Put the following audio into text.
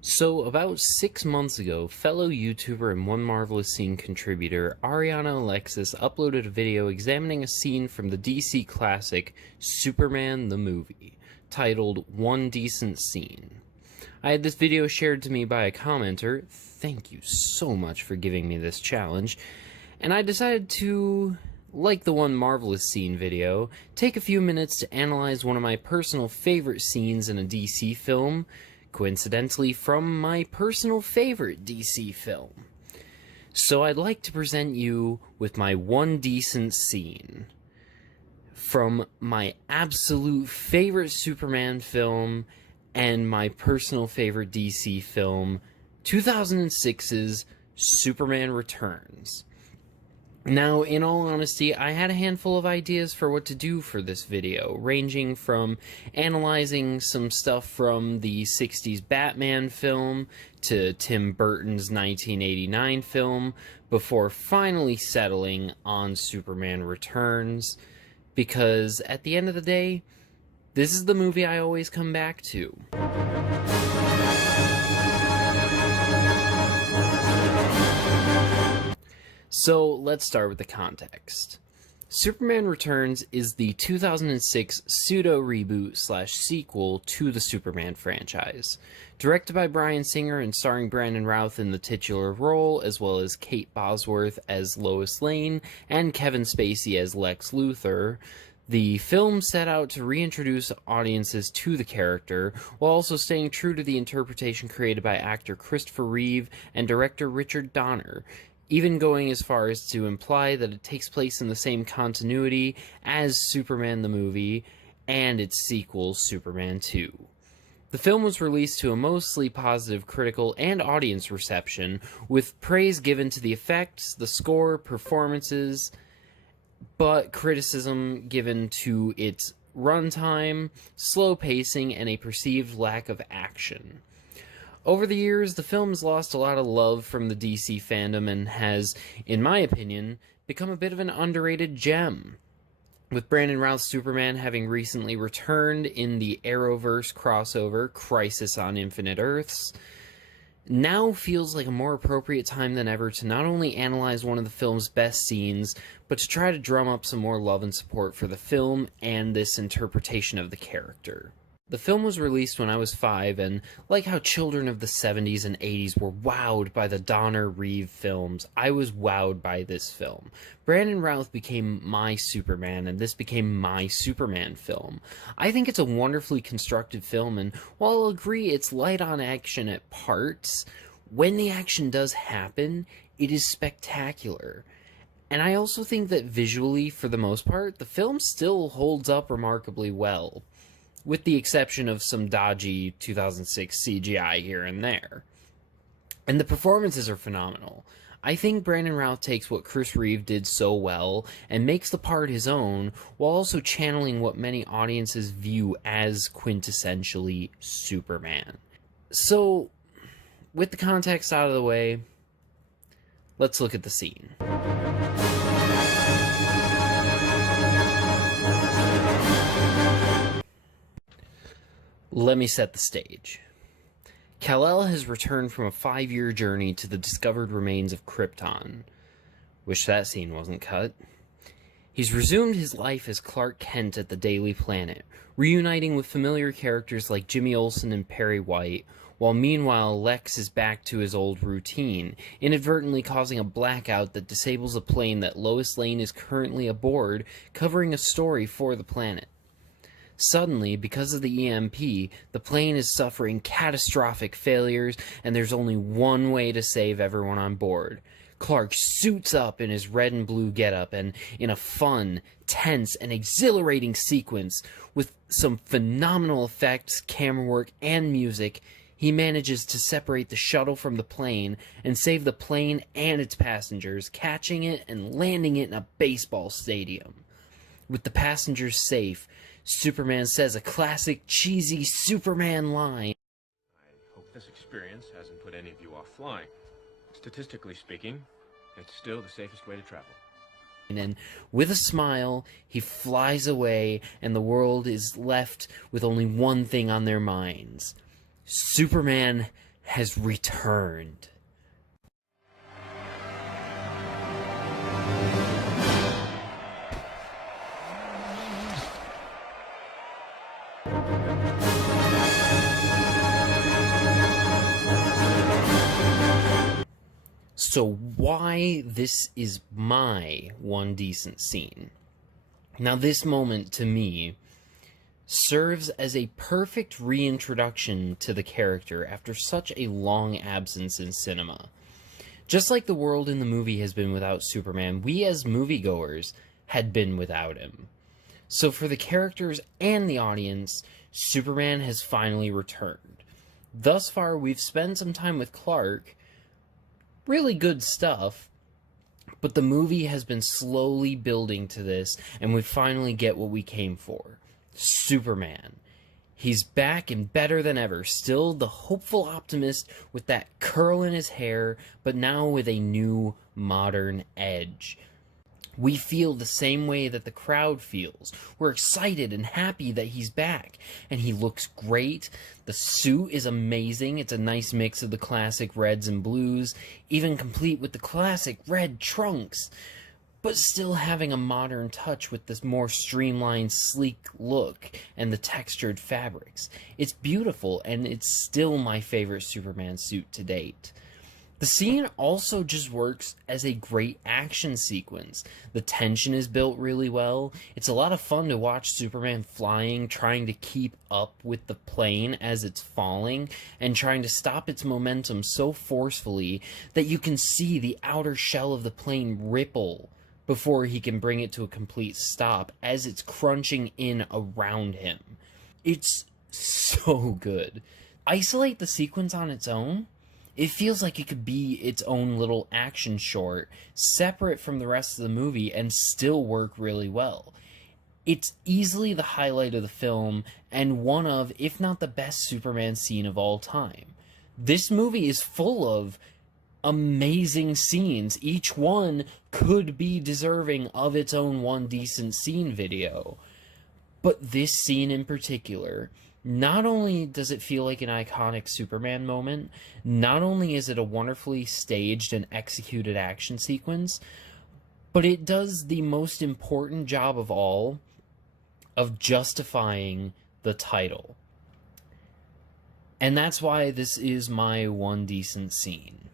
So, about 6 months ago, fellow YouTuber and One Marvelous Scene contributor Ariana Alexis uploaded a video examining a scene from the DC classic Superman the Movie, titled One Decent Scene. I had this video shared to me by a commenter, thank you so much for giving me this challenge, and I decided to, like the One Marvelous Scene video, take a few minutes to analyze one of my personal favorite scenes in a DC film, coincidentally from my personal favorite DC film. So I'd like to present you with my one decent scene from my absolute favorite Superman film and my personal favorite DC film, 2006's Superman Returns. Now, in all honesty, I had a handful of ideas for what to do for this video, ranging from analyzing some stuff from the 60s Batman film to Tim Burton's 1989 film, before finally settling on Superman Returns, because at the end of the day, this is the movie I always come back to. So, let's start with the context. Superman Returns is the 2006 pseudo-reboot/sequel to the Superman franchise. Directed by Bryan Singer and starring Brandon Routh in the titular role, as well as Kate Bosworth as Lois Lane and Kevin Spacey as Lex Luthor, the film set out to reintroduce audiences to the character, while also staying true to the interpretation created by actor Christopher Reeve and director Richard Donner, even going as far as to imply that it takes place in the same continuity as Superman the movie and its sequel, Superman 2. The film was released to a mostly positive critical and audience reception, with praise given to the effects, the score, performances, but criticism given to its runtime, slow pacing, and a perceived lack of action. Over the years, the film has lost a lot of love from the DC fandom and has, in my opinion, become a bit of an underrated gem. With Brandon Routh's Superman having recently returned in the Arrowverse crossover Crisis on Infinite Earths, now feels like a more appropriate time than ever to not only analyze one of the film's best scenes, but to try to drum up some more love and support for the film and this interpretation of the character. The film was released when I was 5, and like how children of the 70s and 80s were wowed by the Donner-Reeve films, I was wowed by this film. Brandon Routh became my Superman, and this became my Superman film. I think it's a wonderfully constructed film, and while I'll agree it's light on action at parts, when the action does happen, it is spectacular. And I also think that visually, for the most part, the film still holds up remarkably well, with the exception of some dodgy 2006 CGI here and there. And the performances are phenomenal. I think Brandon Routh takes what Chris Reeve did so well and makes the part his own, while also channeling what many audiences view as quintessentially Superman. So, with the context out of the way, let's look at the scene. Let me set the stage. Kal-El has returned from a 5-year journey to the discovered remains of Krypton. Wish that scene wasn't cut. He's resumed his life as Clark Kent at the Daily Planet, reuniting with familiar characters like Jimmy Olsen and Perry White, while meanwhile Lex is back to his old routine, inadvertently causing a blackout that disables a plane that Lois Lane is currently aboard, covering a story for the planet. Suddenly, because of the EMP, the plane is suffering catastrophic failures, and there's only one way to save everyone on board. Clark suits up in his red and blue getup, and in a fun, tense, and exhilarating sequence, with some phenomenal effects, camera work, and music, he manages to separate the shuttle from the plane and save the plane and its passengers, catching it and landing it in a baseball stadium. With the passengers safe, Superman says a classic cheesy Superman line. I hope this experience hasn't put any of you off flying. Statistically speaking, it's still the safest way to travel. And with a smile, he flies away, and the world is left with only one thing on their minds. Superman has returned. So why this is my one decent scene? Now, this moment, to me, serves as a perfect reintroduction to the character after such a long absence in cinema. Just like the world in the movie has been without Superman, we as moviegoers had been without him. So for the characters and the audience, Superman has finally returned. Thus far, we've spent some time with Clark, really good stuff, but the movie has been slowly building to this, and we finally get what we came for. Superman. He's back and better than ever, still the hopeful optimist with that curl in his hair, but now with a new, modern edge. We feel the same way that the crowd feels. We're excited and happy that he's back, and he looks great. The suit is amazing. It's a nice mix of the classic reds and blues, even complete with the classic red trunks, but still having a modern touch with this more streamlined, sleek look and the textured fabrics. It's beautiful, and it's still my favorite Superman suit to date. The scene also just works as a great action sequence. The tension is built really well. It's a lot of fun to watch Superman flying, trying to keep up with the plane as it's falling, and trying to stop its momentum so forcefully that you can see the outer shell of the plane ripple before he can bring it to a complete stop as it's crunching in around him. It's so good. Isolate the sequence on its own, it feels like it could be its own little action short, separate from the rest of the movie, and still work really well. It's easily the highlight of the film, and one of, if not the best Superman scene of all time. This movie is full of amazing scenes. Each one could be deserving of its own one decent scene video. But this scene in particular, not only does it feel like an iconic Superman moment, not only is it a wonderfully staged and executed action sequence, but it does the most important job of all of justifying the title. And that's why this is my one decent scene.